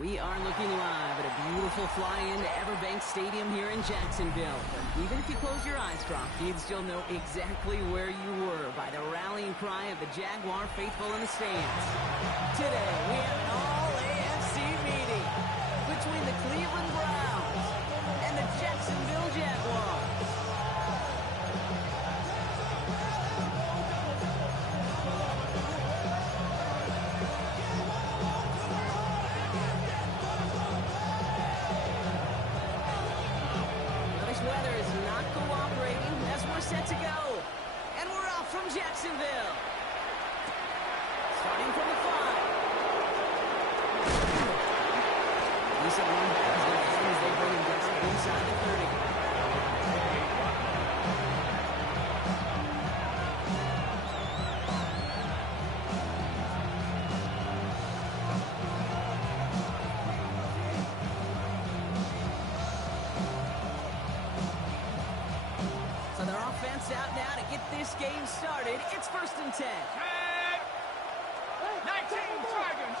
We are looking live at a beautiful fly-in to Everbank Stadium here in Jacksonville. Even if you close your eyes, Brock, you'd still know exactly where you were by the rallying cry of the Jaguar faithful in the stands. Today, we have an all-AFC meeting between the Cleveland Browns and the Jacksonville Jaguars. Weather is not cooperating as we're set to go. And we're off from Jacksonville. Starting from the 5. Lisa one back is going to end as they bring him down inside the 30. Out now to get this game started. It's 1st and 10. 19 Tigers.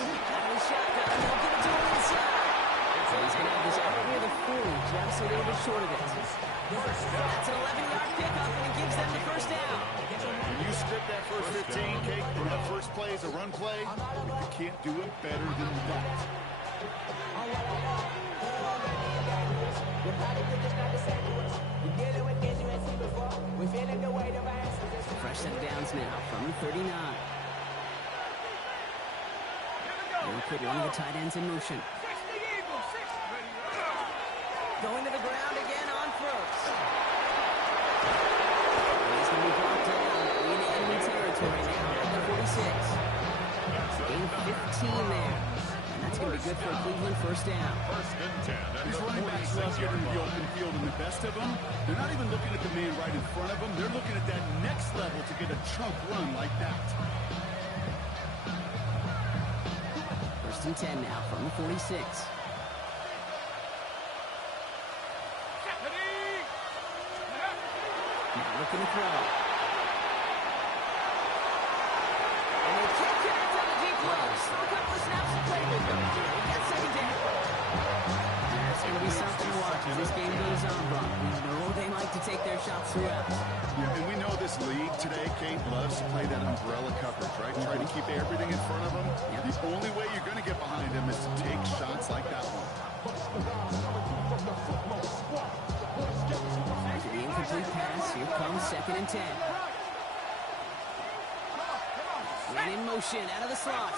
Out of the shotgun. They'll give it to him inside. So he's going to have this out near the 40, Jeff, so they're a bit short of it. That's an 11-yard pickup, and it gives them the first down. When you script that first 15, Kate, that first play is a run play, you can't do it better than that. Fresh set of downs now from the 39. They'll put one of the tight ends in motion. Going to the ground again on first. He's going to be brought down in enemy territory now at the 46. Gain 15 there. And that's going to be good for a Cleveland first down. These running backs love getting the open field, and the best of them, they're not even looking at the man right in front of them. They're looking at that next level to get a chunk run like that. 1st and 10 now from the 46. Now looking to throw. And they can't connect on the deep road. Still a couple of snaps to play with them. They got second down. It's going to be something to watch as this game goes on, Brock. We know they like to take their shots throughout. Yeah, and we know this league today, Kate, loves to play that umbrella coverage, right? Try to keep everything in front of them. Yep. The only way you're going to get behind them is to take shots like that one. After the incomplete pass, here comes 2nd and 10. Ran in motion out of the slot.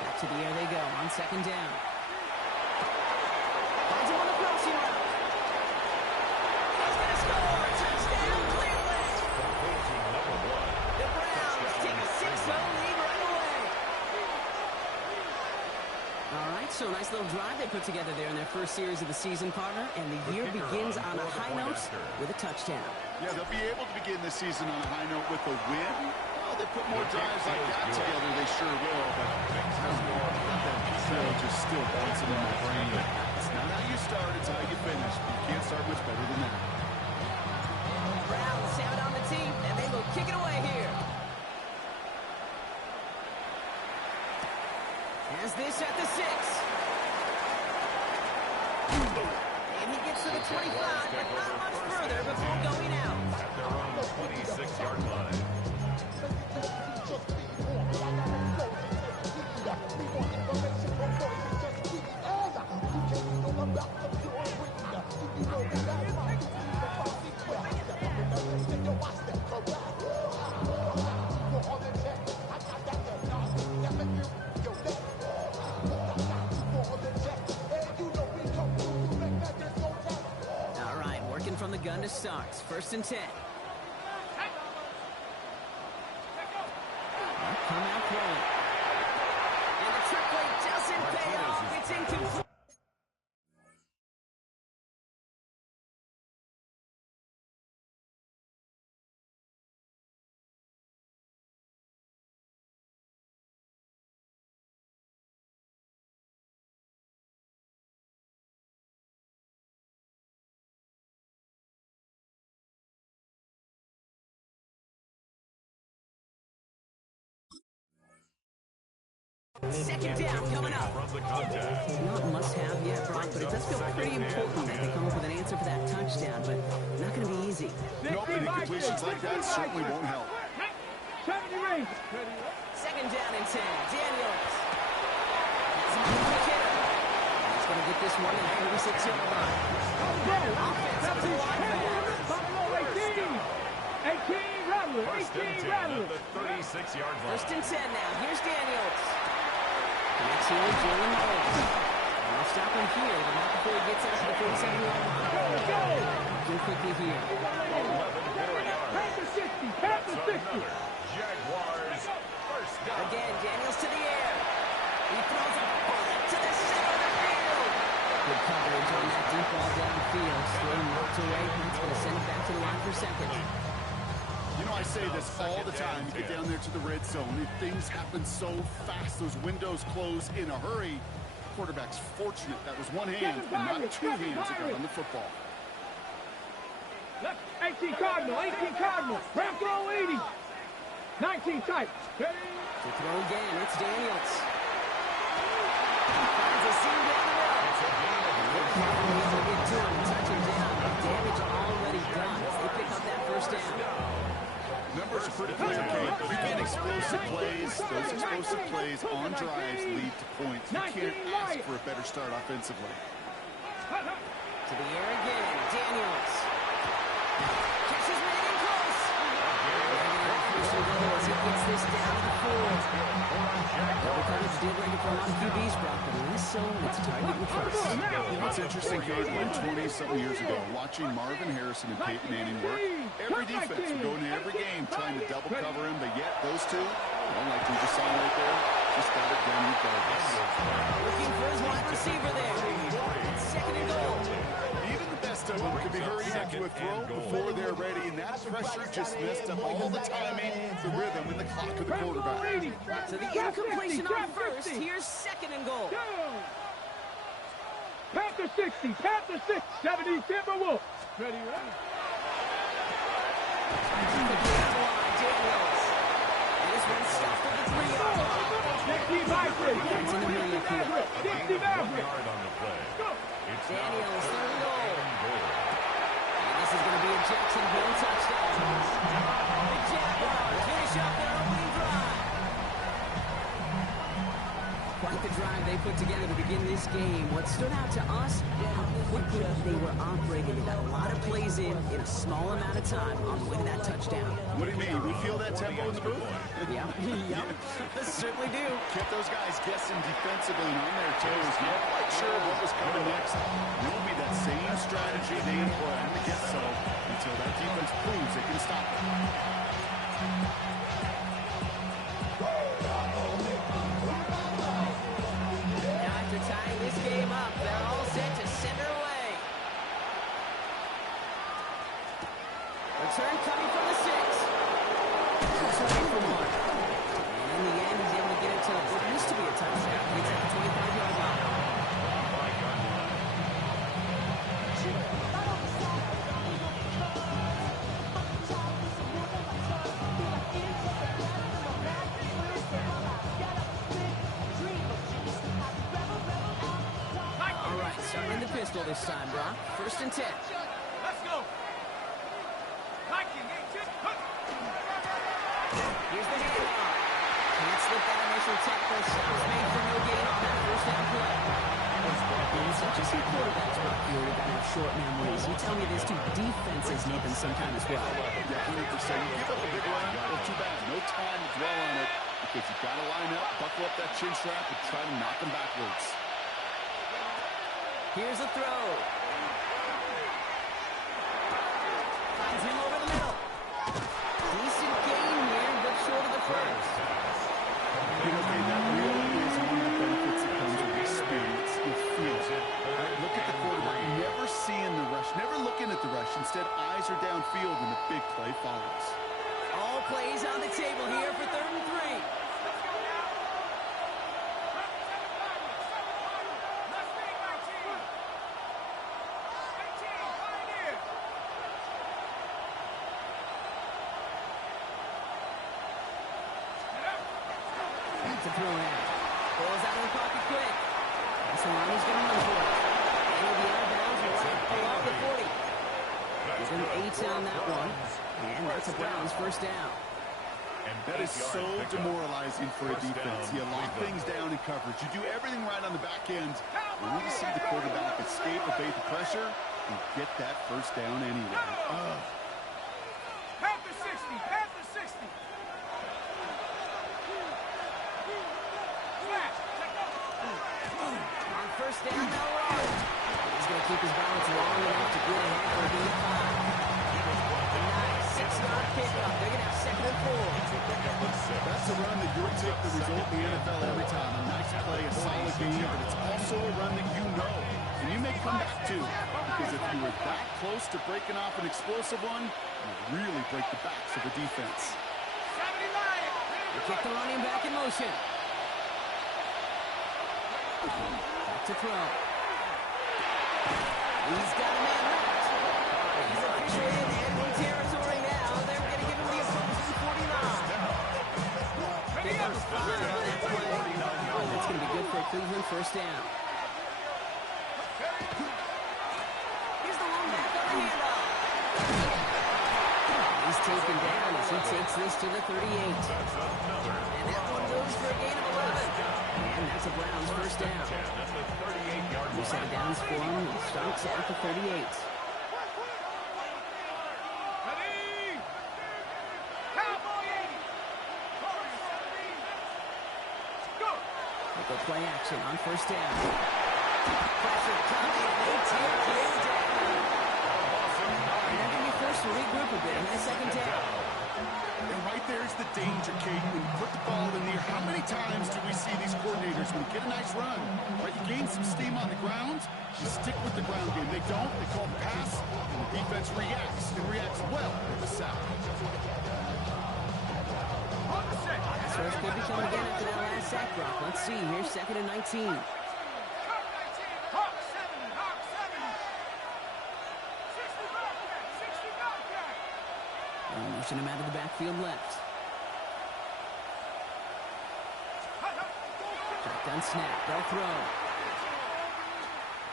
Back to the air they go on 2nd down. Finds him on the crossing route. He's going to score! Touchdown, Cleveland! The Browns take a 6-0 lead right away. All right, so a nice little drive they put together there in their first series of the season, partner, and the year begins on a high note with a touchdown. Yeah, they'll be able to begin the season on a high note with a win. Oh, they put more drives like that together, they sure will, but that feel just still bouncing in my brain. It's not how you start, it's how you finish. You can't start much better than that. Browns have it on the team, and they will kick it away here. As this at the 6. And he gets to the 25, but not much further before going out. At their own 26-yard line. All right, working from the gun to start. 1st and 10. Come out throwing. And the trick play doesn't pay off. It's incomplete. Second down coming up. From the contact. Not must-have yet, Brock, but it does feel pretty important that they come up with an answer for that touchdown, but not going to be easy. Nope, and incompletions like that certainly won't help. Second down and 10. Daniels. He's going to get this one at 36-yard line. Offense up to the line. 18 Rattler. First and 10 at the 36-yard line. First and 10 now. Here's Daniels. Next here is Jalen Knowles. We'll stop him here, but not before he gets out to the 47-yard line. Do quickly here. 11 more yards. Panther 60. Panther 60. Jaguars first down. Again, Daniels to the air. He throws a bullet to the center of the field. Good coverage on that deep ball downfield. Slow knocked away. That's going to send it back to the line for second. You know, I say this all the time. You get down there to the red zone, and things happen so fast. Those windows close in a hurry. Quarterback's fortunate that was one hand and not two hands that got on the football. 18 Cardinal. 18 Cardinal. Ram throw 80. 19 tight. To throw again, it's Daniels. He finds a seam down the middle. He's going to get to him and touch him down. Damage already done as they pick up that first down. Numbers are pretty clear, Kate. You get explosive plays. Those explosive plays on drives lead to points. You can't ask for a better start offensively. To the air again, Daniels. Catches made in close. First and goal as he gets this down to the field. Every time it's deal breaker for a lot of QBs, Brock, but in this zone, it's target and trust. It's interesting, Kate, 20-something years ago, watching Marvin Harrison and Peyton Manning work. Every defense would go into every game trying to double cover him, but yet those two, well, like we just saw right there, just got it done regardless. Looking for his wide receiver there. It's second and goal. Even the best of them could be hurried into a throw before they're ready, and that pressure just messed up all the timing, the rhythm, and the clock of the quarterback. So the incompletion on first. Here's second and goal. Panther 60. Panther 6. 70 Timberwolves. Ready, ready. Daniels. This one stuffed at the 3-yard line. 60 Maverick. It's in the middle of the field. 60 Maverick. Yard on the play. It's Daniels, third and goal. goal. And this is going to be a Jacksonville touchdown. The Jaguars finish up their opening drive. Quite the drive they put together to begin this game. What stood out to us, how quickly they were operating. They got a lot of plays in a small amount of time on the way to that touchdown. What do you mean? We feel that tempo in the booth? Yeah, certainly do. Kept those guys guessing defensively and on their toes. Not quite sure what was coming next. It will be that same strategy they employ on the guess so until that defense proves they can stop it. Now after tying this game up, they're all set to send her away. Return coming from the 6. It's away from one. And in the end, he's able to get it to what used to be a touchdown. He's at the 25-yard line. All right, starting in the pistol this time, Brock. First and 10. Let's go. Here's the handoff. Can't slip that initial tackle. Stops made for no gain on that first down play. And such as your quarterbacks, Brock, you already got to have short memories. You tell me this too. Defenses need them sometime as well. Yeah, 100%. You give up a big run, well, too bad. No time to dwell on it because you've got to line up, buckle up that chin strap, and try to knock them backwards. Here's a throw. Finds him over the middle. Decent gain here, but short of the first. You know, okay, that really is one of the benefits that comes with experience. You feel it. Right? Look at the quarterback. Never seeing the rush, never looking at the rush. Instead, eyes are downfield, and the big play follows. All plays on the table here for 3rd and 3. To throw in. Pulls out of the pocket quick. That's the line he's going to run for it. And he'll be out of bounds right along the 40. Give him 8 on that one. And that's a Browns first down. That is so demoralizing for a defense. You lock things down in coverage. You do everything right on the back end. You need to see the quarterback escape, evade the pressure, and get that first down anyway. Panther 60, Panther 60. On first down, they'll run. He's going to keep his balance long enough to get ahead for a gain of 5. Nice 6-yard pickup. They're going to have 2nd and 4. That's a run that you'll take the result in the NFL every time. A nice play, a solid game, but it's also a run that you know. And you may come back to, because if you were that close to breaking off an explosive one, you really break the backs of the defense. They kick the running back in motion. Back to throw. He's got a man left. He's officially in enemy territory now. They're going to give him the opposing 49. Big up 5 on that play. That's going to be good for a Cleveland first down. Here's the long back on the handoff. He's taken down as he takes this to the 38. And that one goes for a gain of 11. And that's a Browns first down. New set of downs for him. He starts at the 38. They go play action on first down. Pressure coming, and they take him down. And they're going to be forced to regroup a bit in that second down. And right there's the danger, Kate. When you put the ball in the air, how many times do we see these coordinators, when you get a nice run, right, you gain some steam on the ground, you stick with the ground game. They don't, they call the pass, and the defense reacts, and reacts well with the sack. Pass could be coming again after that last sack drop. Let's see, here's 2nd and 19. Motion him out of the backfield left. Shotgun snap, they'll throw.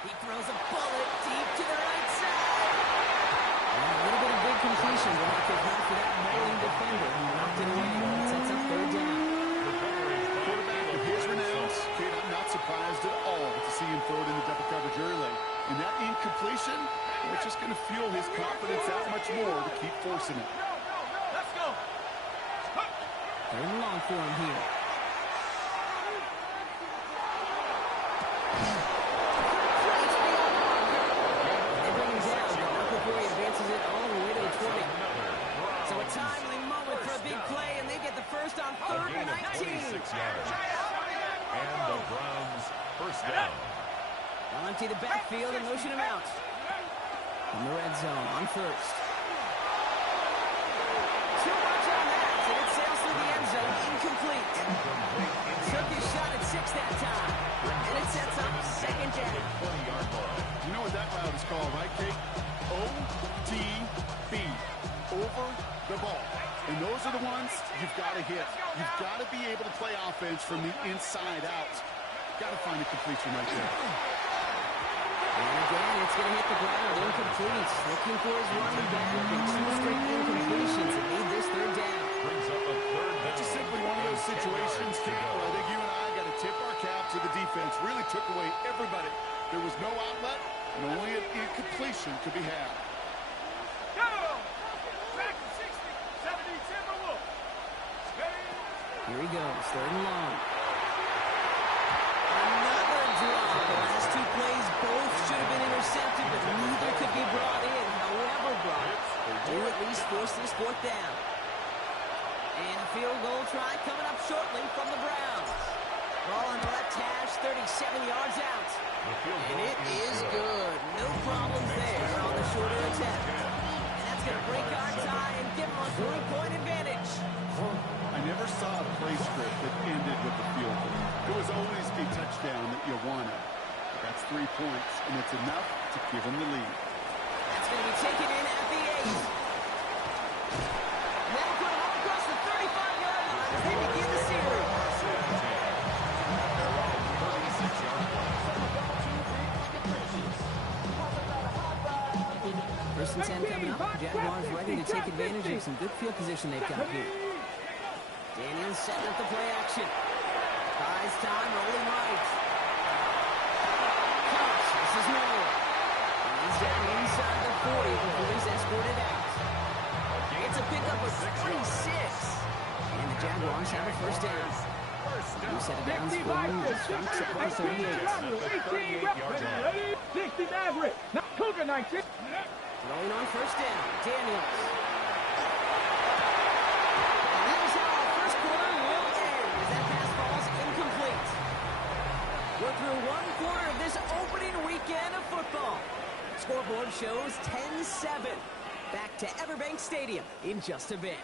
He throws a bullet deep to the right side. And a little bit of big completion, but not good enough for that rolling defender who knocked it away. It sets up 3rd down. Quarterback with his renounce, Kate, I'm not surprised at all to see him throw it into double coverage early. And that incompletion, it's just going to fuel his confidence that much more to keep forcing it. 3rd and long for him here. They bring him down, but before he advances it all the way to the 20. So a timely moment for a big play, and they get the first on 3rd and 19. 26 yards. And the Browns first down. They'll empty the backfield and motion him out. In the red zone on first. Too much on that. It sails through the end zone, incomplete. Took his shot at 6 that time. And it sets up 2nd down. You know what that route is called, right, Kate? OTB. Over the ball. And those are the ones you've got to hit. You've got to be able to play offense from the inside out. Got to find a completion right there. And again, it's going to hit the ground. Incomplete. Looking for his running back. And 2 straight incompletions to lead this 3rd down. Brings up a 3rd down. Just simply one of those situations, Kate, where I think you and I got to tip our cap to the defense. Really took away everybody. There was no outlet, and only an incompletion could be had. Here he goes, 3rd and long. Another drop. The last 2 plays both should have been intercepted, but neither could be brought in. However brought, they do at least force this 4th down. And a field goal try coming up shortly from the Browns. Ball on the left hash, 37 yards out. And it is good. No problems there on the shorter attempt. And that's going to break our tie and give them a 3-point advantage. I never saw a play script that ended with a field goal. It was always a touchdown that you wanted. But that's 3 points, and it's enough to give them the lead. That's going to be taken in at the 8. They'll put them all across the 35-yard line as they begin the series. and 10 coming up. Jaguars ready to take advantage of some good field position they've got here. Daniels setting up the play action. Buys time, rolling right. Coach, this is Noah. He's down inside the 40 before he's escorted out. It's a pickup of 26. And the Jaguars have a first down. New set of downs for him. Starts at the 38. 60 Maverick. Now Cougar 19. Throwing on first down. Daniels. And here's how our first quarter will end as that pass falls incomplete. We're through one quarter of this opening weekend of football. Scoreboard shows 10-7. Back to Everbank Stadium in just a bit.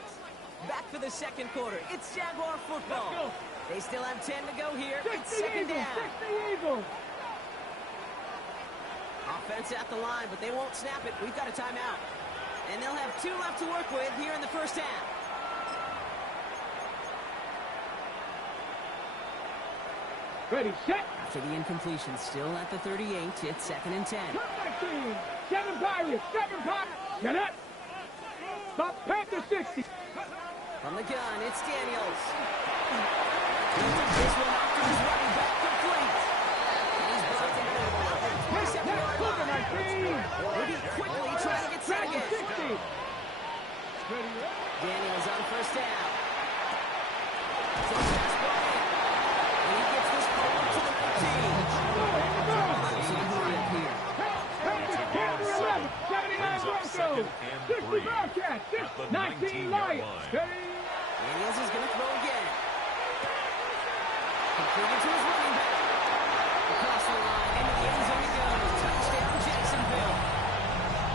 Back for the second quarter. It's Jaguar football. They still have 10 to go here. It's second down. Eagles. Offense at the line, but they won't snap it. We've got a timeout. And they'll have 2 left to work with here in the first half. Ready, set. After the incompletion, still at the 38, it's second and 10. Turn 19. 7 Pirates. 7 Pirates. Get up. Stop Panther 60. From the gun, it's Daniels. This one off to his running back complete. And he's brought down at the 27-yard line. Moving quickly, trying to get set again. Daniels on first down. So pass ball in. And he gets this ball up to the 19. So hurry up here. 79 Broncos. 60 Bearcats. 19 Lions. Daniels is going to throw again. Completed to his running back. Across the line, into the end zone he goes. Touchdown, Jacksonville.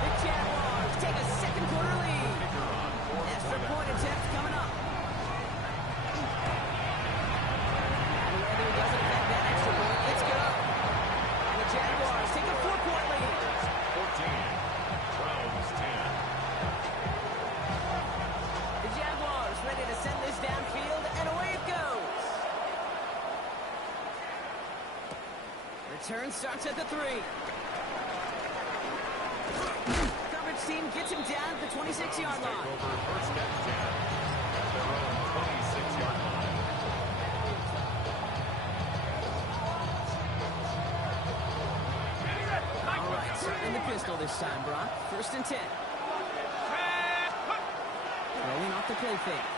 The Jaguars take a second quarter lead. Extra point attempt coming up. And whether it doesn't affect that extra point, it's good. And the Jaguars take a 4-point lead. 14. Browns 10. The Jaguars ready to send this downfield, and away it goes. Return starts at the 3. Coverage team gets him down at the 26-yard line. Take over first and 10 at their own 26-yard line. All right, starting the pistol this time, Brock. First and 10. Rolling off the play fake.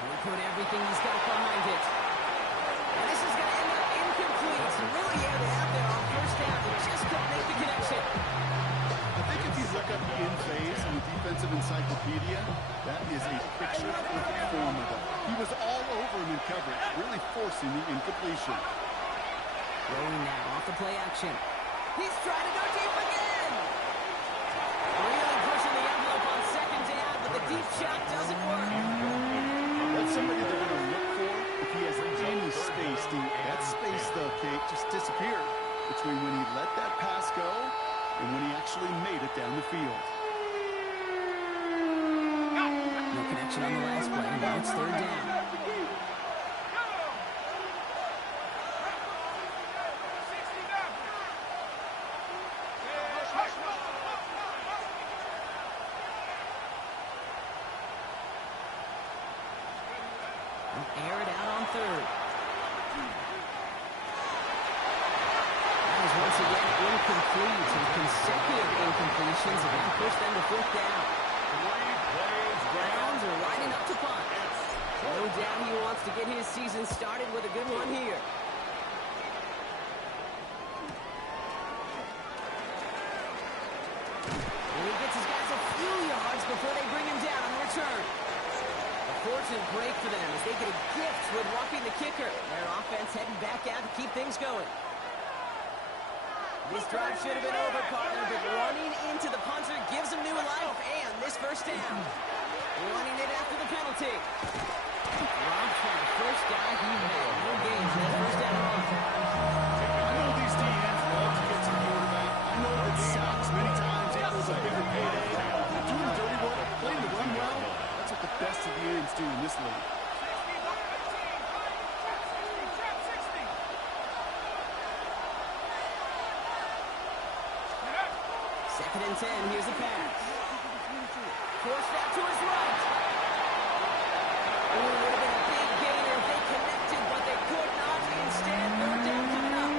He put everything he's got behind it. And this is going to end up incomplete. Really aired it out there on first down. They just couldn't make the connection. I think if you look up the in phase in the defensive encyclopedia, that is a picture-perfect form of it. He was all over him in coverage, really forcing the incompletion. Rolling now off the play action. He's trying to go deep again. Really pushing the envelope on second down, but the deep shot doesn't work. That's somebody they're going to look for if he has any space. That space, though, Kate, just disappeared between when he let that pass go and when he actually made it down the field. No connection on the last play. Now it's third down. Air it out on third. That is once again incomplete. Some consecutive incompletions have now pushed them to fourth down. 3 plays Browns are lining up to punt. No doubt he wants to get his season started with a good one here. And he gets his guys a few yards before they bring him down on the return. A fortunate break for them as they get a gift with roughing the kicker. Their offense heading back out to keep things going. This drive should have been over, partner, but running into the punter gives him new life and this first down. Running it after the penalty. Robbed from the first down he had. No gains in that first down run. I know these DNs love to get to the quarterback. I know it sucks. Many times equals a bigger payday. But doing the dirty work, playing the run well, that's what the best of the ends do in this league. 2nd and 10. Here's a pass. Forced out to his right. Ooh, would have been a big gainer if they connected, but they could not. Instead, 3rd down coming up.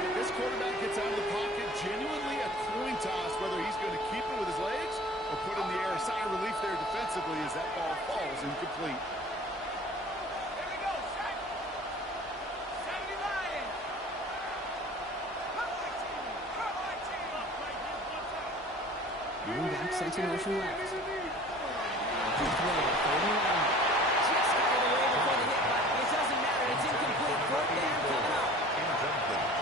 If this quarterback gets out of the pocket, genuinely a coin toss, whether he's going to keep it with his legs or put it in the air. A sigh of relief there defensively as that ball falls incomplete. Moving back, sent in motion left. Good throw, 3rd and 1. Just got it away before the hit, but it doesn't matter. It's incomplete. 4th down coming up.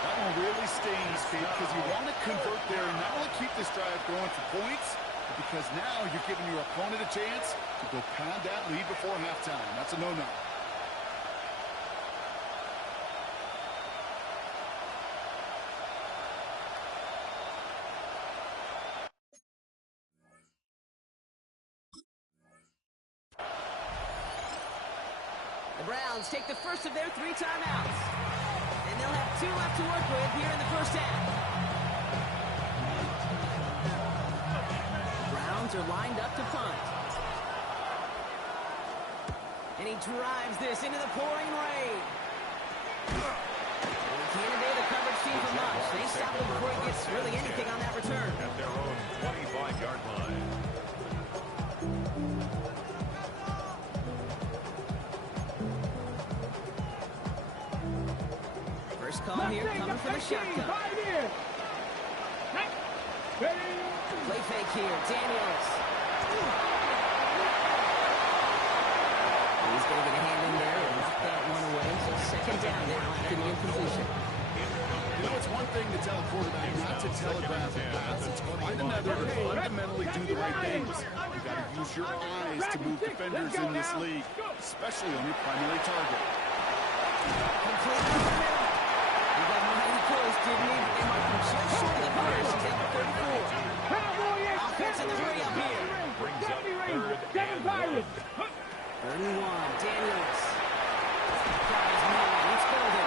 That one really stings, Pete, because you want to convert there and not only keep this drive going for points, but because now you're giving your opponent a chance to go pound that lead before halftime. That's a no-no. The Browns take the first of their 3 timeouts. And they'll have 2 left to work with here in the first half. The Browns are lined up to punt. And he drives this into the pouring rain. And he can't evade the coverage team for much. They stop him before he gets really anything on that return. At their own 25-yard line. First call here coming from the shotgun. Play fake here, Daniels. He's going to get a hand in there and knock that one away. So 2nd down now after the incompletion. You know, it's one thing to tell a quarterback not to telegraph a pass. It's quite another to fundamentally do the right things. You've got to use your eyes to move defenders in this league, especially on your primary target. Complete over the middle. He got mighty close, didn't he? They marked him just short of the first. He's out for 34. Offense in the hurry up here. Brings up 3rd and 1. 31, Daniels. Tries man, it's Golden.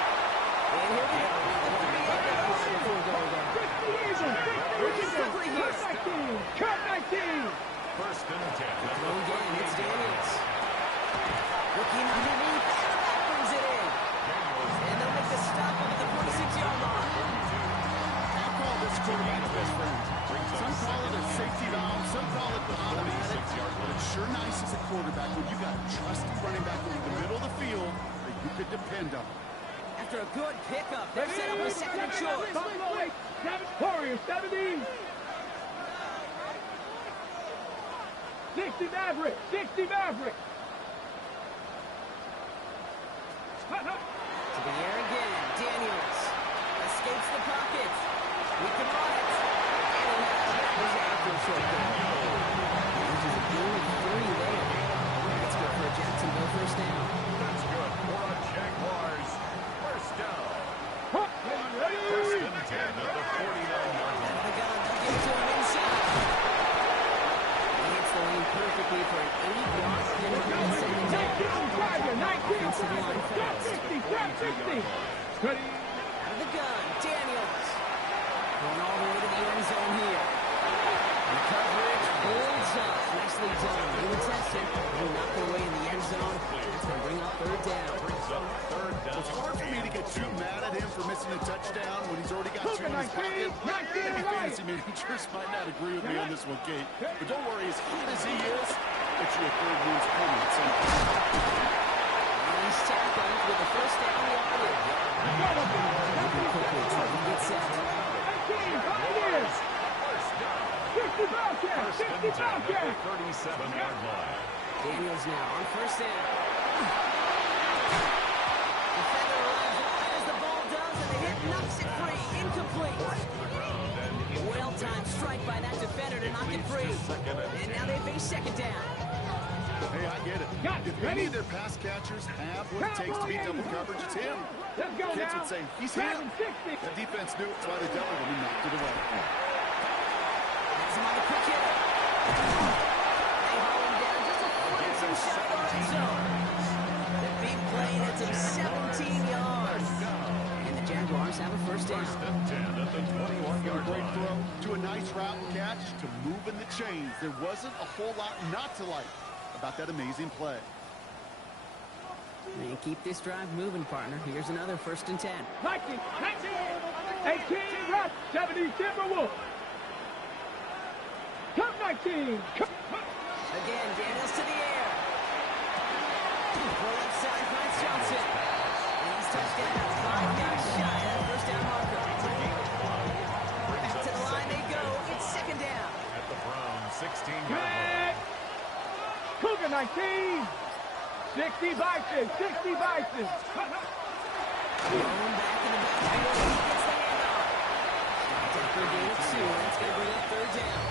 And here we go. The 38-yard line before goal there. Looking quickly here. 1st and 10. Throw again, it's Daniels. Looking underneath, and that brings it in. And they'll make the stop up at the 46-yard line. I call this quarterback's best friend. Some call it a safety valve, some call it the automatic. But it's sure nice as a quarterback when you got a trusty running back over the middle of the field that you could depend on. After a good pickup, they're set up with 2nd and short. Warriors, 70. 60 Maverick. 60 Maverick. To the air again, Daniels escapes the pocket. We can run it. And that was after a short goal. Which is a goal of 3 there. That's good for a Jacksonville 1st down. That's good for a Jaguars 1st down. 1st and 10 at the 49-yard line. Out of the gun, they'll give it to him inside. He hits the lane perfectly for an 8-yard pin on 2nd down. Offensive line fast. 60. Ready. Out of the gun, Daniels. Going all the way to the end zone here. And the coverage holds up. Nicely done. They would test it. They knock it away in the end zone. That's going to bring up 3rd down. Brings up 3rd down. It's hard for me to get too mad at him for missing a touchdown when he's already got 2 in his pocket. Maybe fantasy managers might not agree with me on this one, Kate. But don't worry, as hot as he is, it's your 3rd wins coming at some point. He's tackled with the 1st down yardage. Moving quickly till he gets set. 60 Bobcats. 60 Bobcats. 37-yard line. Daniels now on 1st down. Defender arrives right as the ball does, and the hit knocks it free. Incomplete. Well-timed strike by that defender to knock it free. And now they face 2nd down. Hey, I get it. If any of their pass catchers have what it takes to beat double coverage, it's him. Let's go Kids now. would say, he's him. 760. The defense knew it's why they doubled him and knocked it away. Has him on the quick hit. They haul him down just a foot in some shallow end zone. The big play hits him 17 yards. And the Jaguars Jaguars have a first down. First and 10 at the 21-yard Great line. throw to a nice route and catch to moving the chains. There wasn't a whole lot not to like about that amazing play. And keep this drive moving, partner. Here's another first and 10. 19, 18, rush, 70, Timberwolves. Come 19. Again, Daniels to the air. Throw left side, finds Johnson. And he's touchdown. 5 yards shy of that first down marker. Back to the line they go. It's second down. At the Browns 16-yard line. Cougar 19. 60 Bison, 60 Bison. Thrown back in the backfield. He gets the handoff. Stopped after a gain of 2. That's going to bring up third down.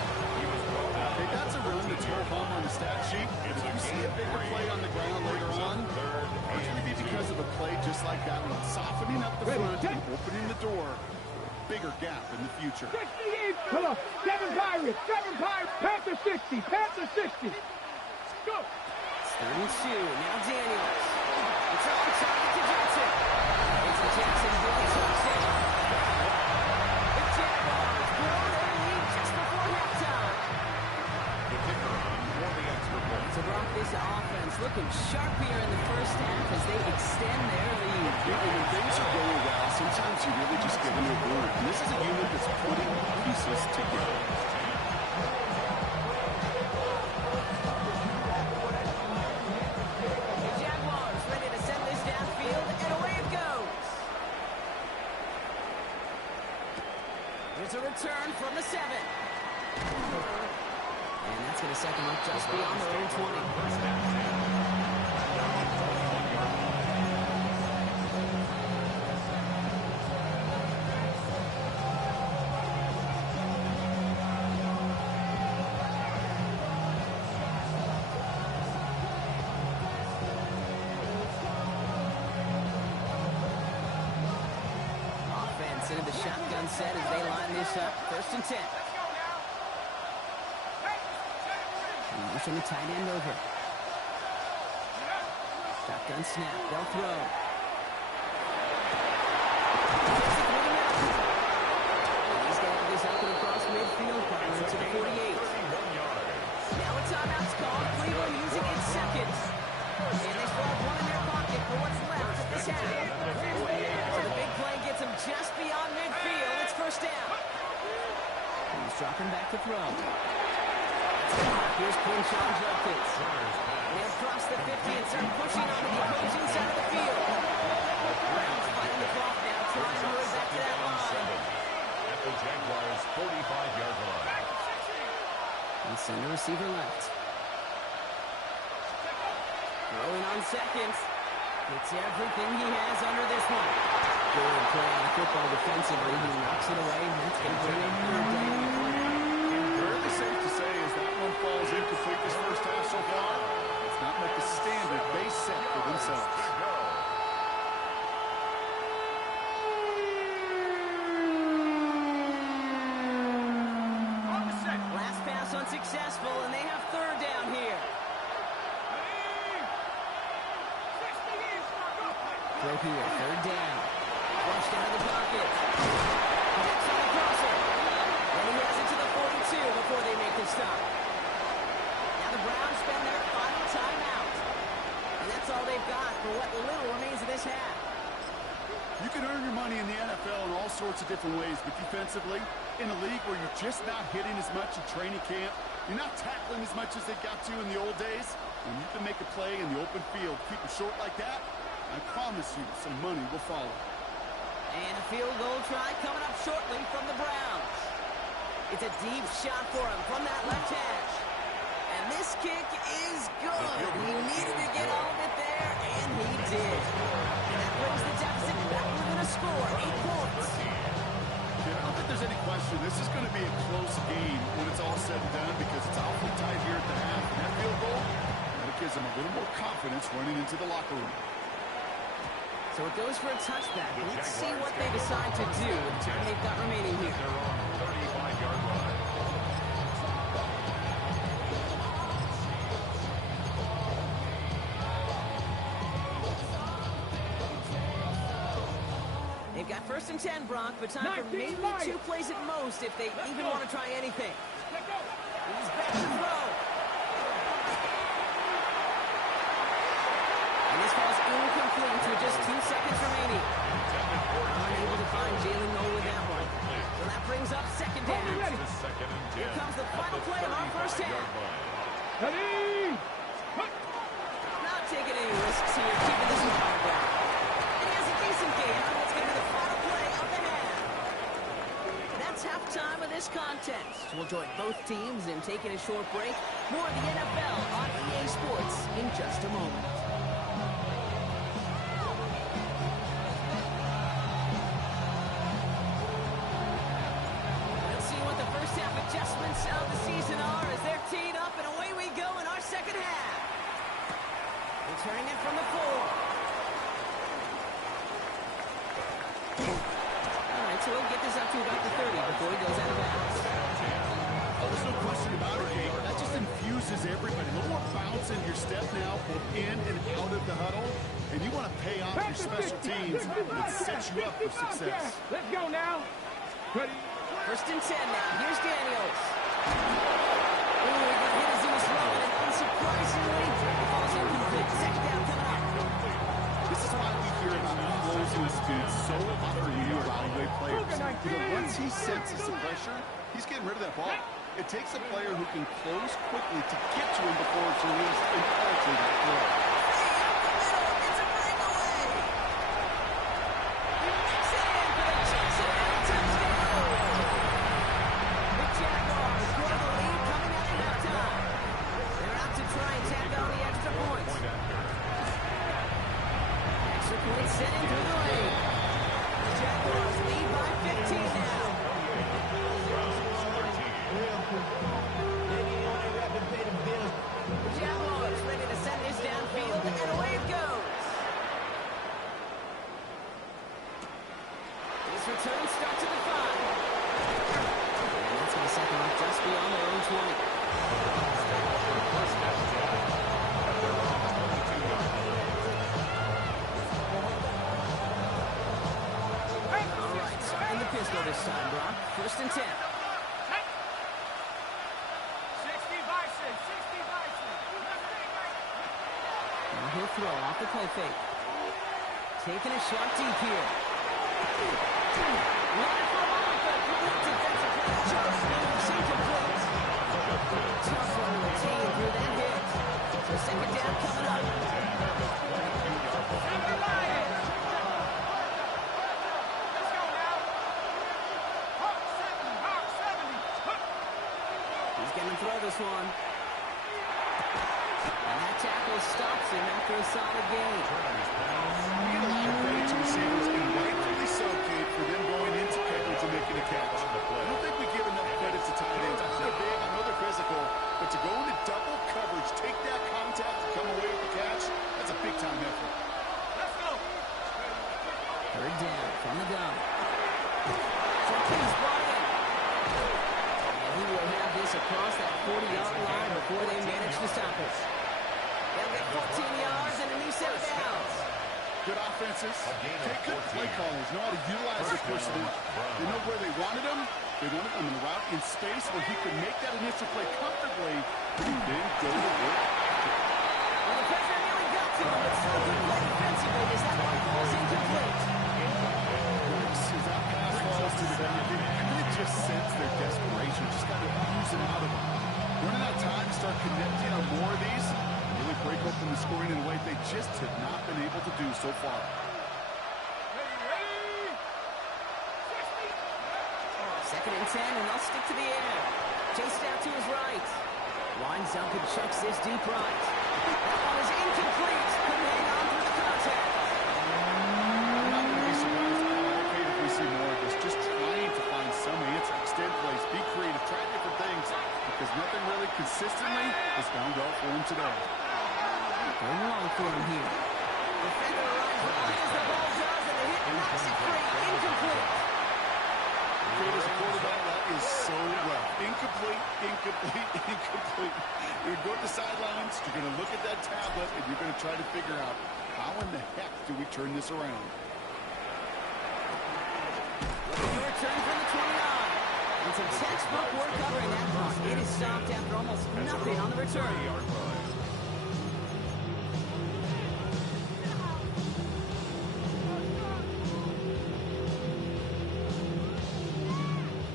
Okay, that's a run that's no home on the stat sheet. If you see a bigger play on the ground later on, it's going to be because of a play just like that one. Softening up the front and opening the door. Bigger gap in the future. 60 east. Come on. 7 Pirates, 7 Pirates. Panther 60, Panther 60. Go. It's 3rd and 2. Now Daniels. It's on target to Johnson. It's a Jacksonville touchdown. The Jaguars blow their lead just before halftime. The kicker on for the extra point. So Brock, this offense looking sharp here in the first half as they extend their lead. Yeah, and when things are going well, sometimes you really just give them a word. And this is a unit that's putting pieces together. The Jaguars ready to send this downfield, and away it goes. There's a return from the 7. And that's going to set them up just beyond their own 20. Offense into the shotgun set as they line this up. 1st and 10. Motion the tight end over. Shotgun snap. They'll throw. And he's going to have this up and across midfield, partner to the 48. Now a timeout's called. Cleveland using its seconds. And they still have one in their pocket for what's left of this half. So the big play gets him just beyond midfield. It's first down. He's dropping back to throw. Here's Quinshon Judkins. They'll cross the 50 and start pushing on the opposing side of the field. Browns fighting the clock now, trying to hurry back to that line. At the Jaguars 45-yard line. And send the receiver left. Throwing on seconds. Gets everything he has under this one. Good play on the football defensively. He knocks it away. That's going to bring him third down. Fairly safe to say as that one falls incomplete this first half so far. It's not met the standard they set for themselves. Last pass unsuccessful, and they have third down here. Throw here, third down. Flushed out of the pocket. Connects on the crosser. And he has it to the 42 before they make the stop. Now the Browns spend their final timeout. And that's all they've got for what little remains of this half. You can earn your money in the NFL in all sorts of different ways, but defensively, in a league where you're just not hitting as much in training camp, you're not tackling as much as they got to in the old days, and you can make a play in the open field, keep it short like that, I promise you some money will follow. And a field goal try coming up shortly from the Browns. It's a deep shot for him from that left hash. And this kick is good. He needed to get all of it there, and he did. And that brings the deficit back within a score, 8 points. I don't think there's any question this is going to be a close game when it's all said and done because it's awfully tight here at the half. And that field goal, that gives them a little more confidence running into the locker room. So it goes for a touchback. Let's see what they decide to do with the time they've got remaining here. They're on the 35-yard line. They've got 1st and 10, Brock, but time for maybe 2 plays at most if they even want to try anything. He's back to throw. And this ball's incomplete with just 2 seconds remaining. Unable to find Jalen Noel with that one. So that brings up 2nd down. Here comes the final play of our 1st half. Not taking any risks here, keeping this one on the ground. And he has a decent gain on what's going to be the final play of the half. That's halftime of this contest. We'll join both teams in taking a short break. More of the NFL on EA Sports in just a moment. Let's see what the first half adjustments of the season are as they're teed up, and away we go in our 2nd half. Returning it from the 4. All right, so he'll get this up to about the 30 before he goes out of bounds. Oh, there's no question about it, Gabe. That just infuses everybody. A little more bounce in your step now, both in and out of the huddle. And you want to pay off your special teams that sets you up for success. Let's go now. Ready? 1st and 10 now. Here's Daniels. Ooh, he got hit as he was throwing, and unsurprisingly, the ball's incomplete. 2nd down coming up. This is why we hear about closing speed so often when you evaluate players. Once he senses the pressure, he's getting rid of that ball. It takes a player who can close quickly to get to him before it's released and alter that throw. It's a breakaway. He makes it in for the Jacksonville touchdown. The Jaguars grow the lead coming out of halftime. They're out to try and tack on the extra points. Extra points set in through the lane. The Jaguars lead by 15 now. The Jaguars ready to send this downfield, and away it goes. This return starts at the 5. And that's going to set them up just beyond their own 20. All right, so in the pistol this time, Brock. 1st and 10. Now he'll throw off the play fake. Taking a shot deep here. Running for a moment, but complete defensive play. Just moves incomplete. Tough one to retain through that hit. So 2nd down coming up. He's going to throw this one. And that tackle stops him after a solid gain. You get a lot of credit to receivers, and rightfully so, Kate, for them going into coverage and making a catch. I don't think we give enough credit to tight ends. I know they're big, I know they're physical, but to go into double coverage, take that contact, and come away with the catch, that's a big-time effort. Let's go. 3rd down from the gun. He's brought in. And he will have this across that 40-yard line before they manage to stop us. They'll get 14 yards and a new set of downs. Good offenses. Take good play callers. Know how to utilize their personnel. They know where they wanted him. They wanted him in a route in space where he could make that initial play comfortably and then go to work. Well, the pressure nearly got to him, but still good play defensively as that one falls incomplete. As that pass falls to the ground, you can really just sense their desperation. Just got to ooze it out of them. Running out of time to start connecting on more of these. Really break open the scoring in a way they just have not been able to do so far. Second and 10, and they'll stick to the air. Chased out to his right. Lines up and chucks this deep right. That one is incomplete. Couldn't hang on through the contact. I'm not going to be surprised. Okay, if we see more of this. Just trying to find some answer. Extend plays. Be creative. Try different things. Because nothing really consistently has gone well for him today. Going long for him here. Defender arrives right as the ball does, and the hit knocks it free. Incomplete. As a quarterback, that is so rough. Incomplete, incomplete, incomplete. You're going to go to the sidelines, you're going to look at that tablet, and you're going to try to figure out how in the heck do we turn this around. And some textbook work covering that punt. It is stopped after almost nothing on the return.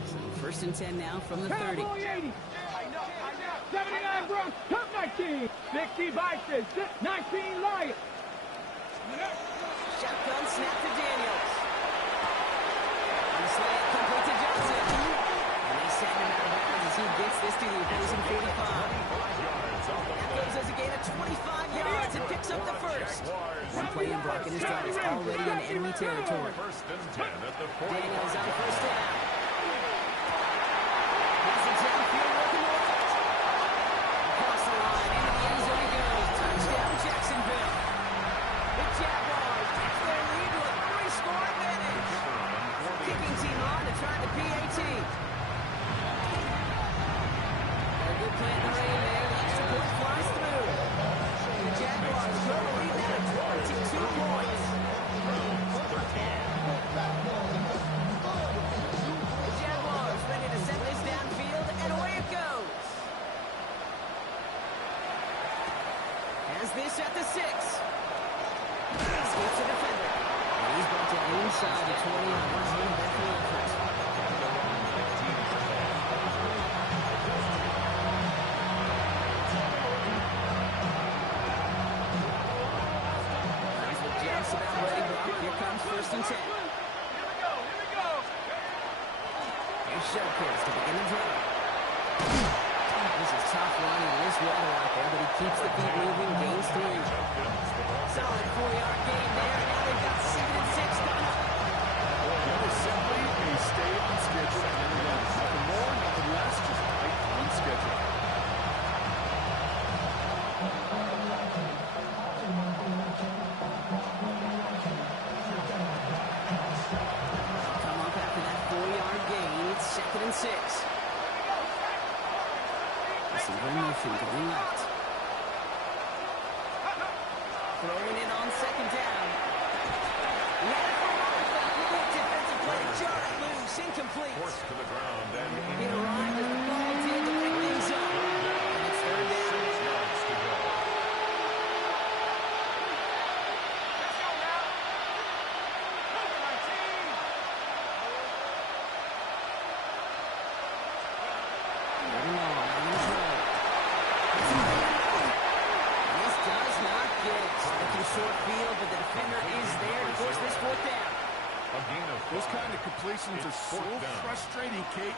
So first and 10 now from the 30. Cowboy 80. 79 Bronx, top 19. 60 Bison, 19 Lions. Shotgun snap to Daniels. And the slant complete to Johnson. And they send him out of bounds as he gets this to the opposing 45. That goes as a gain of 25 yards and picks up the first. One play in block and his drive is already in enemy territory. Daniels on first down. Passes downfield, working left. Across the line, into the end zone he goes. Touchdown, Jacksonville. The Jaguars take their lead with a 3-score advantage. Kicking team on to try the PAT. A good play in the rain there. The extra point flies through. The Jaguars grow a lead now to 22 points. The Jaguars ready to send this downfield, and away it goes. Has this at the 6. Escapes the defender. And he's brought down inside the 20 on his own veteran effort. He's with just about ready, Brock. Here comes first and 10. Here's Showcase to begin the drive. This is tough running. There's weather out there, but he keeps the feet moving, gains 3. Solid 4-yard gain there. Now they've got 7 and 6 coming up. That is simply a stay on schedule and run. Nothing more, nothing less, just right on schedule. Come up after that 4-yard gain. It's 2nd and 6. Receiver in motion going left. Throwing it on 2nd down. Let it from Good defensive play. Jar it loose. Incomplete. Forced to the ground and It arrived as the ball did to pick things up. And it's 3rd down. 6 yards to go. This does not get it. Looking short field, but the defender is there to force this 4th down. A gain of Those 5. kind of completions are so 4th down. frustrating, Kate.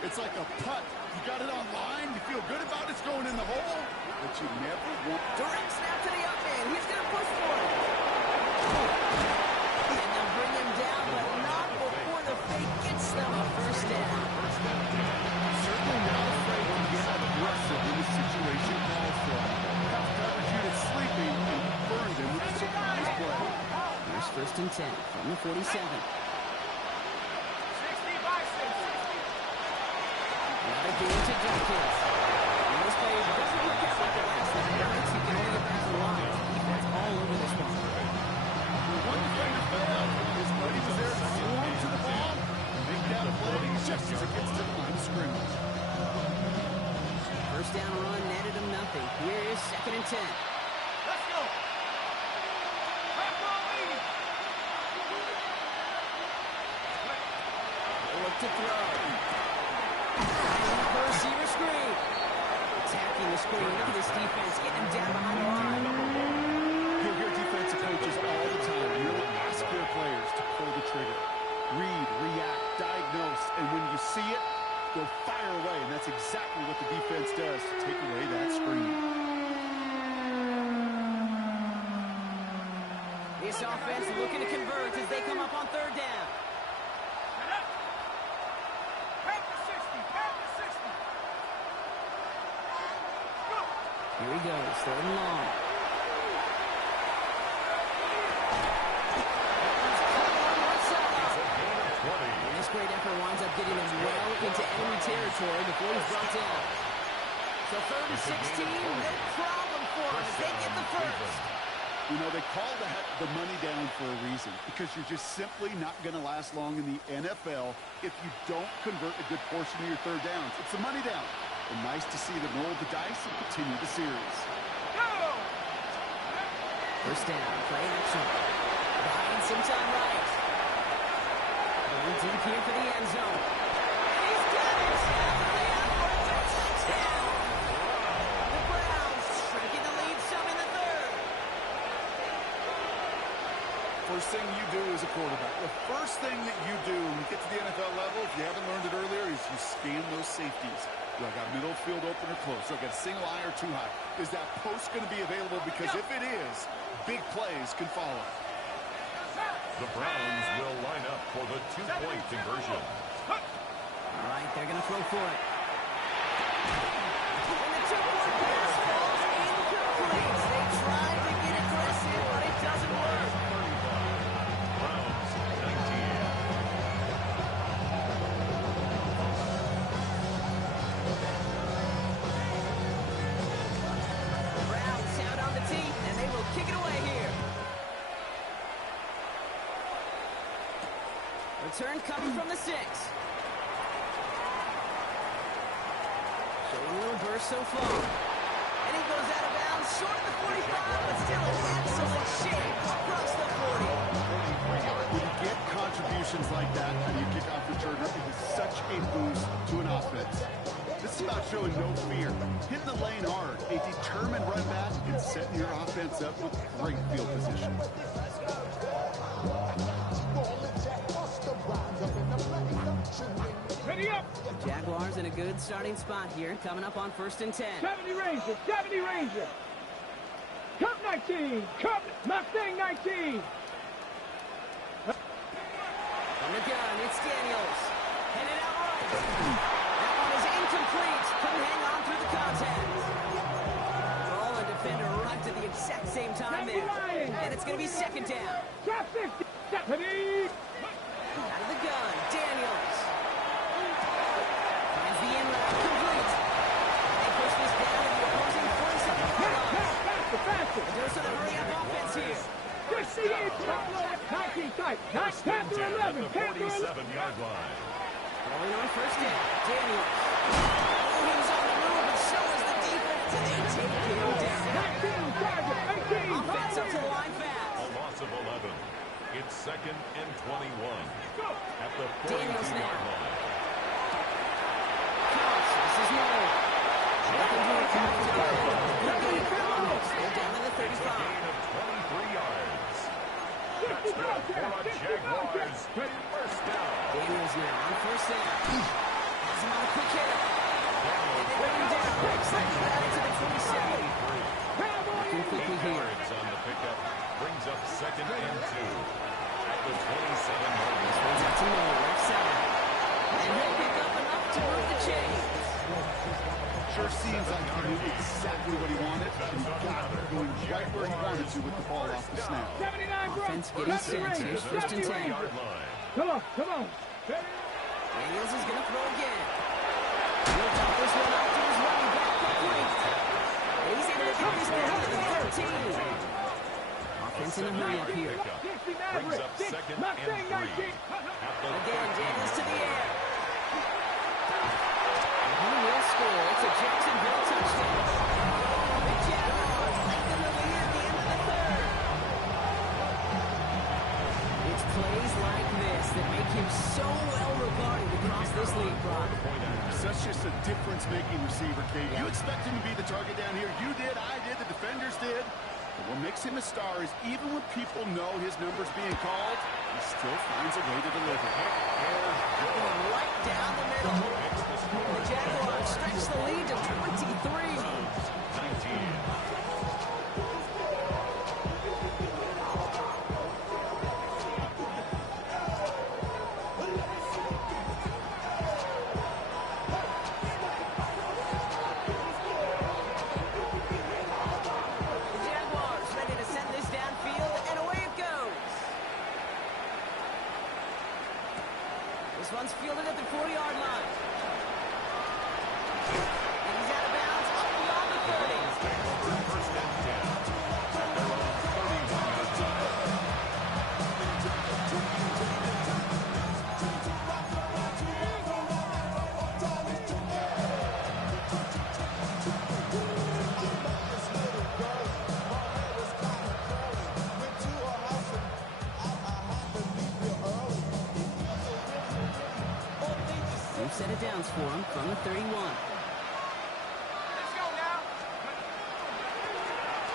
It's like a putt. You got it on line. You feel good about it's going in the hole, but you never want. Direct snap to the up man. He's going to push for it. And they'll bring him down, but not before the fake gets them a first down. Certainly not afraid to get aggressive when the situation calls for it. Tough coverage unit sleeping and burned him with a surprise play. Here's 1st and 10 from the 47. Another gain to Jenkins. And this play doesn't look out like the last time. He can only get back to the line. Defense all over this one. One defender failed. His buddy was there to swarm to the ball. Make that a play just as it gets to the line of scrimmage. First down run netted him nothing. Here is 2nd and 10. Let's go. Look to throw. The receiver screen. Attacking the screen. Look at this defense getting him down behind the line. You hear defensive coaches all the time really ask their players to pull the trigger. Read, react, diagnose, and when you see it, go fire away. And that's exactly what the defense does to take away that screen. This offense looking to convert as they come up on 3rd down. Here he goes, 3rd and long. And this great effort winds up getting him well into enemy territory before he's brought down. So 3rd and 16, no problem for him as they get the first. You know, they call that the money down for a reason, because you're just simply not going to last long in the NFL if you don't convert a good portion of your third downs. It's the money down. And nice to see them roll the dice and continue the series. First down, play action. Behind some time right. Going deep here for the end zone. He's got it! Touchdown! The Browns shrinking the lead some in the third. First thing you do as a quarterback, the first thing that you do when you get to the NFL level, if you haven't learned it earlier, is you scan those safeties. Do I got middle field open or close? Do I got a single eye or too high? Is that post going to be available? Because if it is, big plays can follow. The Browns will line up for the two-point conversion. All right, they're going to throw for it. And the two-point pass falls incomplete. They tried to get aggressive, but it doesn't work. Browns 19. Browns sound on the tee, and they will kick it away here. Return coming from the 6. Showing a little burst so far. And he goes out of bounds, short of the 45, but still in excellent shape across the 40. When you get contributions like that and you kick off returner, it is such a boost to an offense. This is about showing no fear, hitting the lane hard, a determined run back, and setting your offense up with great field position. Ready up. Jaguars in a good starting spot here, coming up on 1st and 10. 70 Rangers. 70 Rangers. Cup 19. Cup Mustang 19. From the gun, it's Daniels. Headed out right. That one is incomplete. Couldn't hang on through the contact. Ball and defender arrived at the exact same time there. And it's going to be 2nd down. Drop 50. 70. Out of the gun, Daniels. Finds the in route, complete. They push this down to the opposing 47-yard line. Faster. There's a hurry-up offense here. 19 tight. 10 to 11. 10 to 11. 47-yard line. Rolling on 1st down, Daniels. Oh, he's on the move, but so is the defense, and they take him down. 19 target. 18. Offense up to the line fast. A loss of 11. It's 2nd and 21 at the Daniels 42-yard now. line. Counts, this is Noel. Looking for a count to go. Good gain almost. They're down to the It's a 35. gain of 23 yards. Touchdown for the Jaguars. First down. Daniels now on 1st down. Has him on a quick hit. And they bring him down. Excited about it to the 27. Looking quickly 8 here. yards on the pickup. Brings up 2nd and 2 at the 27-yard This line. one's out to Noel, left side. And he'll pick up enough to move the chains. Sure seems like he knew exactly what he wanted, and he got it going right where he wanted to with the ball off the snap. 79 Brooks. Offense getting set. Here's 1st and 10. yard line. Come on. Come on. Daniels is going to throw again. He'll dump this one out to his running back, complete. He's able to get this down to the 13. Offense in a hurry up here. 60 Brings up Maverick. 2nd Mustang and 3 19. at the Again, 13. Daniels to the air. And he will score. It's a Jacksonville touchdown. The Jaguars lengthen the lead at the end of the third. It's plays like this that make him so well regarded across this league, Brock. Such just a difference-making receiver, Kate. You expect him to be the target down here. You did, I did, the defenders did. But what makes him a star is even when people know his number's being called, he still finds a way to deliver. Going right down the middle. The Jaguars stretch the lead to 23. 19. The Jaguars ready to send this downfield, and away it goes. This one's fielded at the 40-yard line. And he's out of bounds up beyond the 30. First and 10 at their own 31. downs for him from the 31. Let's go now.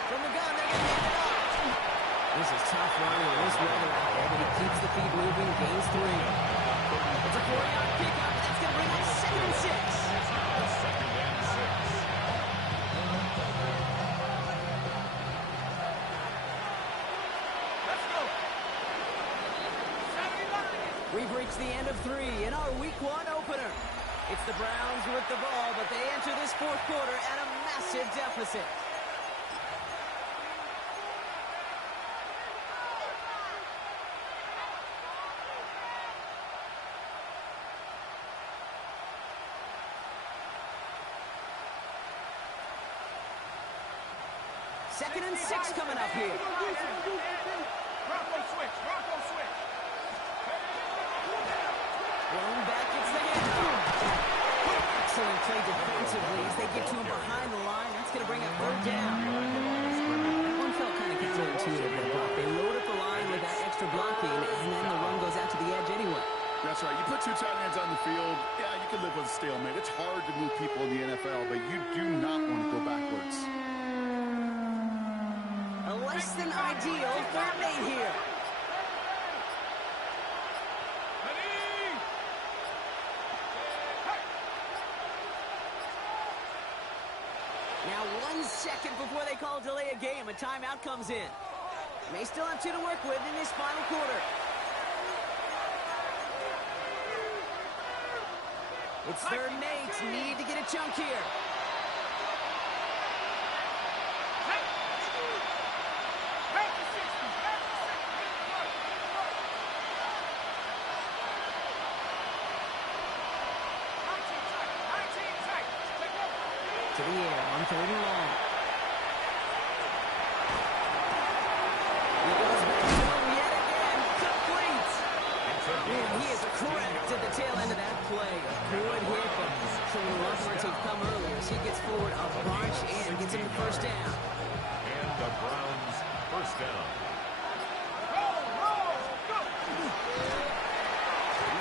From the gun, they're going to hand it off. This is tough running in this weather out there, but he keeps the feet moving, gains 3. It's a 4-yard pickup. That's going to bring up 2nd and 6. We've reached the end of 3 in our Week 1 opener. It's the Browns with the ball, but they enter this 4th quarter at a massive deficit. Second and 6 coming up here. Bronco switch. Bronco switch. Blown back, it's the hand. Excellent play defensively as they get to him behind the line. That's going to bring up 3rd down. That one felt kind of counterintuitive, but they load up the line with that extra blocking, and then the run goes out to the edge anyway. That's right. You put 2 tight ends on the field, yeah, you can live with a stalemate. It's hard to move people in the NFL, but you do not want to go backwards. A less than ideal 3rd and 8 here. Now 1 second before they call delay a game, a timeout comes in. They still have 2 to work with in this final quarter. It's 3rd and 8. Need to get a chunk here. To the air on 3rd and long. He goes back to him yet again. Complete. And he is cracked at the tail end of that play. Good hit, but showing Lawrence to come earlier. So he gets forward a bunch and gets him the 1st down. And the Browns 1st down.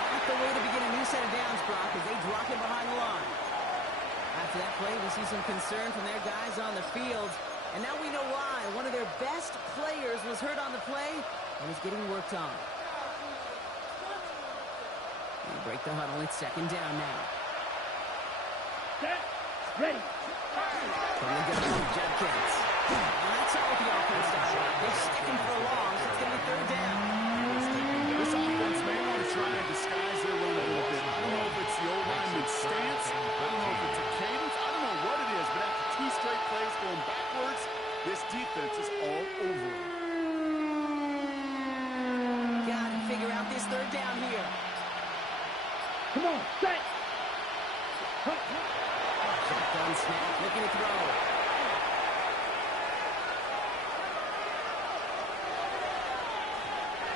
Not the way to begin a new set of downs, Brock, as they drop him behind the line. After that play, we see some concern from their guys on the field. And now we know why. One of their best players was hurt on the play and is getting worked on. They break the huddle. It's 2nd down now. Set. Ready. From the gun, Judkins. That's all the offense does. They're sticking for a long, so it's going to be 3rd down. This offense may want to try and disguise their run a little bit. I don't know if it's the old lineman stance. I don't know if it's a cadence. I don't know what it is, but after 2 straight plays going backwards, this defense is all over. Got to figure out this 3rd down here. Come on, set. Shotgun snap, looking to throw.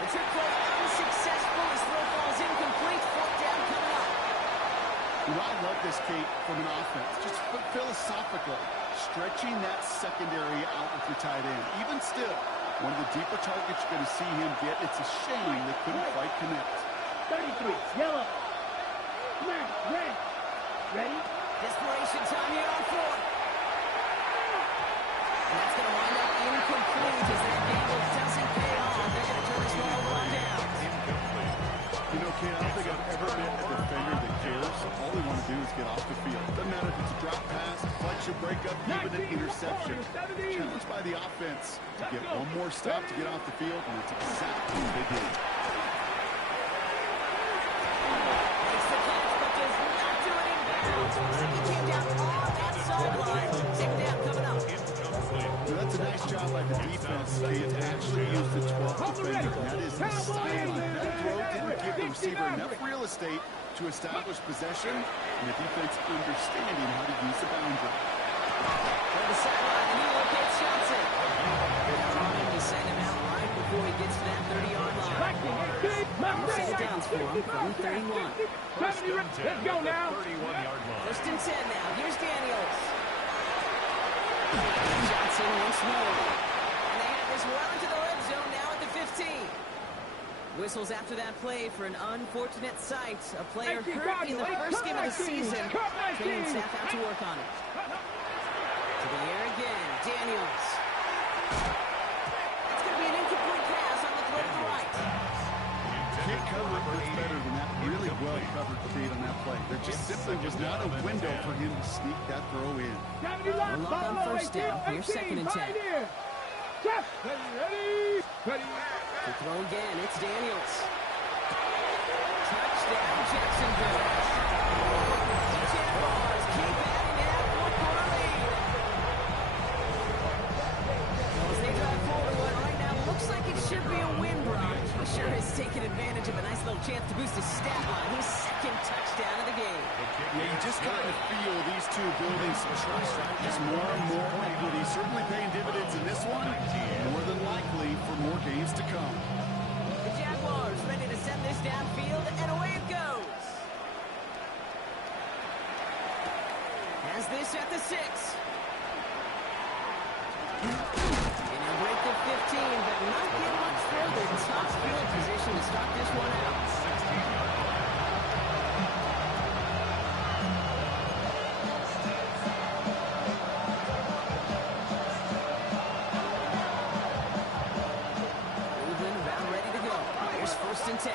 The trick play unsuccessful. His throw falls incomplete. 4th down coming up. I love this, Kate, from an offense. Just philosophically, stretching that secondary out with your tight end. Even still, one of the deeper targets you're going to see him get. It's a shame they couldn't quite connect. 33, yellow. Red, red. Ready? Desperation time here on 4th. And that's going to wind up incomplete as that gamble doesn't pay off. They're going to turn this one over on downs. You know, Kate, I don't think I've ever been a defender that cares. All they want to do is get off the field. Doesn't matter if it's a drop pass, deflection, breakup, even an interception. Challenged by the offense to get one more stop to get off the field, and that's exactly what they did. Makes the catch, but does not do it in bounds. He came down on that sideline. 2nd down coming up. Well, that's a nice job by the defense. They actually used the 12th defender, and that is the sideline. That throw didn't give the receiver enough real estate to establish possession, and the defense understanding how to use the boundary. From the sideline, and he locates Johnson. Trying to send him out right before he gets to that 30-yard line. Set it down for him from the 31. Let's go now. 31-yard line. 1st and 10 now. Here's Daniels. Johnson once more. And they have this well into the red zone now at the 15. Whistles after that play for an unfortunate sight. A player 19, hurt in the first game of the 19, season. 19. Training staff out to work on it. To the air again. Daniels. That's going to be an incomplete pass on the throw to the right. Can't cover it much better than that. Really well covered feed on that play. There just simply was not a window for him to sneak that throw in. We're up on first down. Here's 2nd and 10. Ready. To throw again, it's Daniels. Touchdown, Jacksonville. The Jaguars keep adding to that fourth-quarter lead. Well, as they drive forward, what right now looks like it should be a win, Brock. He sure has taken advantage of a nice little chance to boost his stat line. His 2nd touchdown of the game. Yeah, you just kind of feel these two building some trust, just more and more equity. Certainly paying dividends in this one, more than likely for more games to come. The Jaguars ready to send this downfield, and away it goes. Has this at the 6. And he'll break the 15, but not get much further. Tough field position to start this one out. Cleveland about ready to go. Here's 1st and 10.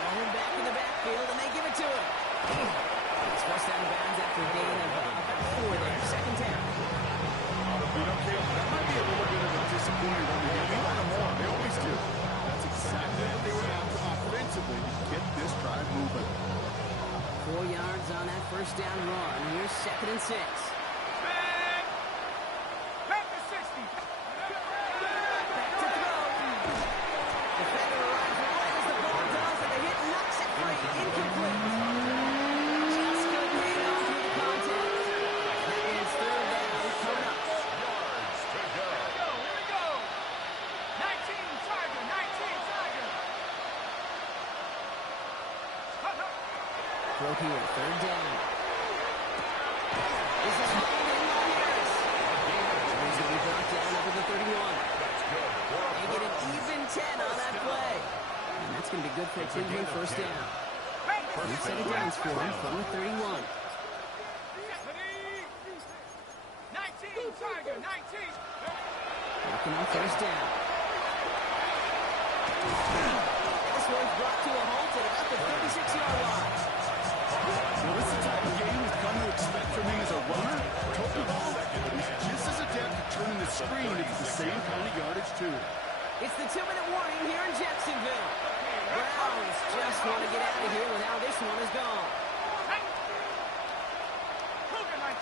Rolling back in the backfield, and they give it to him. It's first down bounds after a gain of about 4 there. 2nd down. That might be a little bit of a disappointment on the game. We want more. They always do. That's exactly what they were after offensively to get this drive moving. 4 yards on that first down run. Here's 2nd and 6. Back to 60. Back to throw. Defender arrives right as the ball does, and the hit knocks it free. Incomplete. Just couldn't hang on through the contact. That is 3rd down coming up. Here we go. 19 Tiger. Throw here, 3rd down. This is hauled in by Harris. He's going to be brought down over the 31. They get an even 10 on that play. And that's going to be good for a Cleveland first down. New set of downs for him from the 31. 19 Tiger. 19. Working on first down. This one's brought to a halt at about the 36-yard line. Well, this is the type of game we've come to expect from him as a runner. Total ball, he's just as adept at turning the screen into the same kind of yardage, too. It's the 2-minute warning here in Jacksonville. Browns just want to get out of here with how this one is gone. Cougar 19.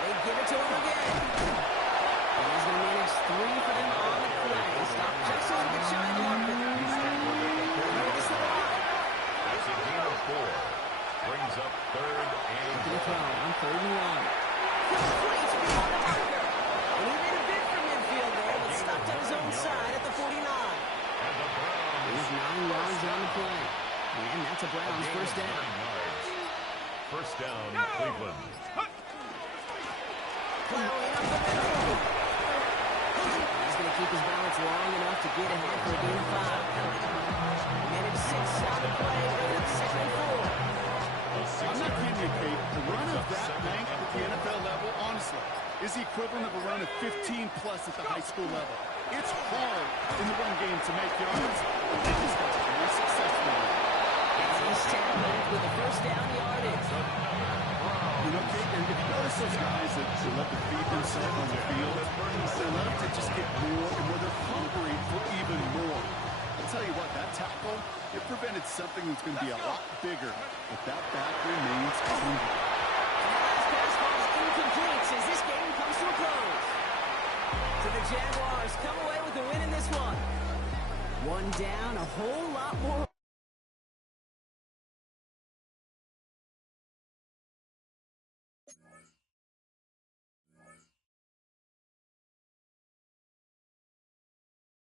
They give it to him again. And he's going to manage 3 for them on the play. Stop just so he can shy the marker. Notice the line. That's a gain of 4. Brings up 3rd and To the throw on 3rd and 1. Complete beyond the marker. And he made a bid from midfield there, but stopped on his own side at the 49. There's 9 yards on the play. And that's a Browns first down. First down, Cleveland. Plowing up the middle. He's going to keep his balance long enough to get ahead for a gain of 5. Managed 6 on the play. Bring up 2nd and 4. I'm not kidding you, Kate. The run of that length at the NFL level, honestly, is the equivalent of a run of 15-plus at the high school level. It's hard in the run game to make yards, but this guy's very successful. He's tackled with the first down yardage. You know, Kate, and if you notice those guys that love to feed themselves on the field, they love to just get more and more. They're hungry for even more. I'll tell you what, that tackle, it prevented something that's going to be a lot bigger, but that back remains hungry. And the last pass falls incomplete as this game comes to a close. So the Jaguars come away with the win in this one. One down, a whole lot more